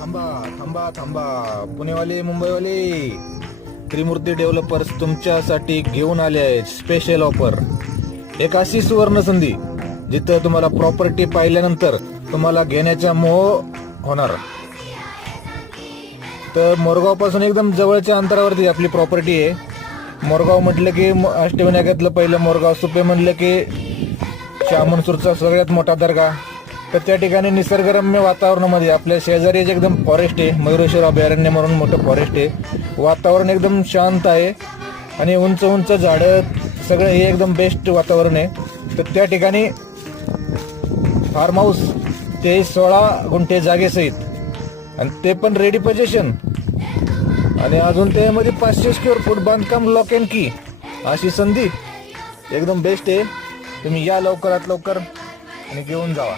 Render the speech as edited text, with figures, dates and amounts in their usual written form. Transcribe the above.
थांबा थांबा थांबा, पुणेवाले मुंबईवाले त्रिमूर्ती डेव्हलपर्स तुमच्यासाठी घेऊन आले आहेत स्पेशल ऑफर. एक अशी सुवर्ण संधी जिथं तुम्हाला प्रॉपर्टी पाहिल्यानंतर तुम्हाला घेण्याचा मोह होणार. तर मोरगाव पासून एकदम जवळच्या अंतरावरती आपली प्रॉपर्टी आहे. मोरगाव म्हटलं की अष्टविनायकातलं पहिलं मोरगाव, सुपे म्हणलं की शामनसूरचा सगळ्यात मोठा दर्गा. तर त्या ठिकाणी निसर्गरम्य वातावरणामध्ये आपल्या शेजारी एकदम फॉरेस्ट आहे, मयुरेश्वर अभयारण्य म्हणून मोठं फॉरेस्ट आहे. वातावरण एकदम शांत आहे आणि उंच उंच झाडं, सगळं हे एकदम बेस्ट वातावरण आहे. तर त्या ठिकाणी फार्म हाऊस ते 16 गुंठे जागेसहित आणि ते पण रेडी पोझिशन, आणि अजून त्यामध्ये 500 स्क्वेअर फूट बांधकाम लॉक अँड की. अशी संधी एकदम बेस्ट आहे. तुम्ही या लवकरात लवकर आणि घेऊन जावा.